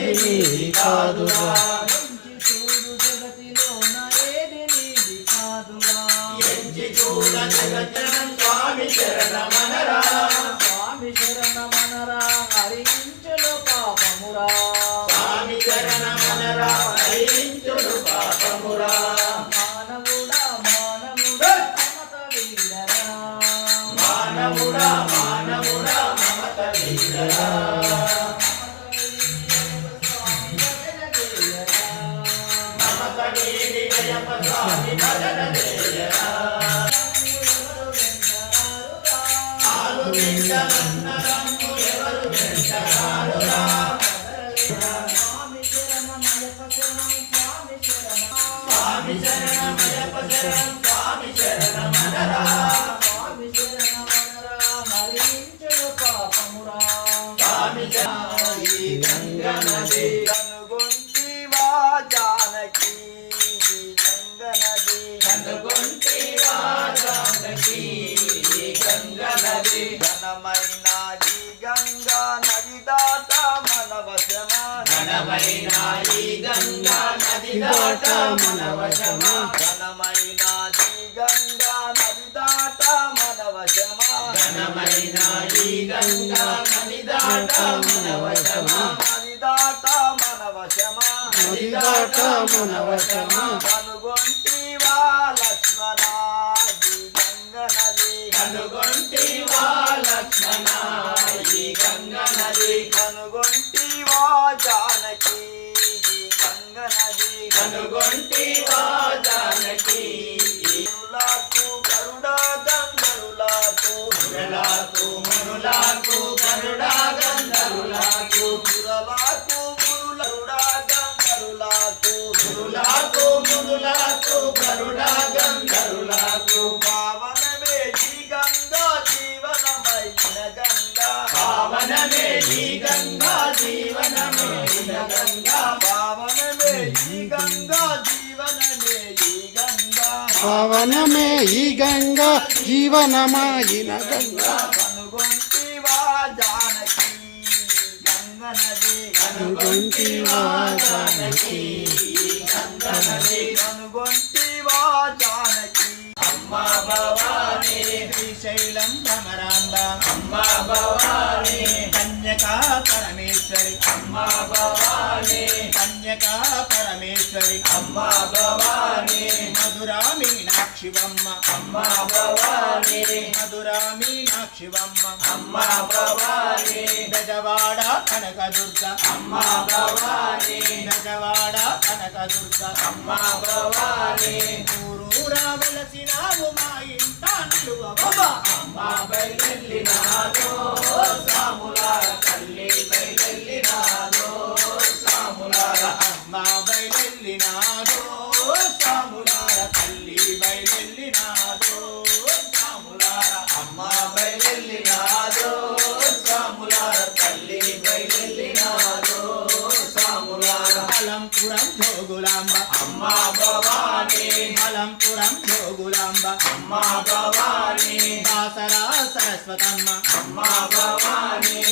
ఏది కాదుగా ఎంచి చూడు జగతిలోన స్వామి శరణమనరా స్వామి శరణమనరా పాపమురా స్వామి శరణమనరా హరించుడు పాపమురా మానవుడా మానవుడా మమత వీరరా మానవుడా మానవుడా. మమత వీరరా జయప ఘనమైన ఈ గంగా నది దాట మన వశమా ఘనమైన ఈ గంగా నది. దాట మన వశమా ఘనమైన ఈ గంగా నది దాట మన వశమా నది దాట మన వశమా నది దాట మన వశమా కనుగొంటివా లక్ష్మణ ఈ గంగ నది కనుగొంటివా జానకి ఈ కనుగొంటివా జానకి గరులకు గరుడా గంగరులకు మురళాకు మునులాకు గరుడా గంధరులాకు గురలకు గురులరుడా గంగరులకు మునులాకు మునులాకు గరుడా గంధరులాకు పావనమే ఈ గంగా జీవనమైన గంగా పావనమే ఈ గంగా జీవనమైన పవనమే ఈ గంగా జీవనమాయిన గంగా. కనుగొంటివా జానకి కనుగొంటివా జానకి అమ్మా భవానీ. శ్రీశైలం భ్రమరాంబ అమ్మా భవానీ. కన్యకా పరమేశ్వరి. అమ్మా పరమేశ్వరి అమ్మా భవానీ. మధురా మీనాక్షివమ్మ అమ్మా భవానీ. మధురా మీనాక్షివమ్మ అమ్మా భవానీ. గజవాడ కనకదుర్గ. అమ్మా భవానీ. గజవాడ కనకదుర్గ. అమ్మా భవానీ అలంపురం జోగులాంబ అమ్మా భవానీ. అలంపురం జోగులాంబ అమ్మా భవానీ. దాసరా సరస్వతమ్మ. అమ్మా భవానీ.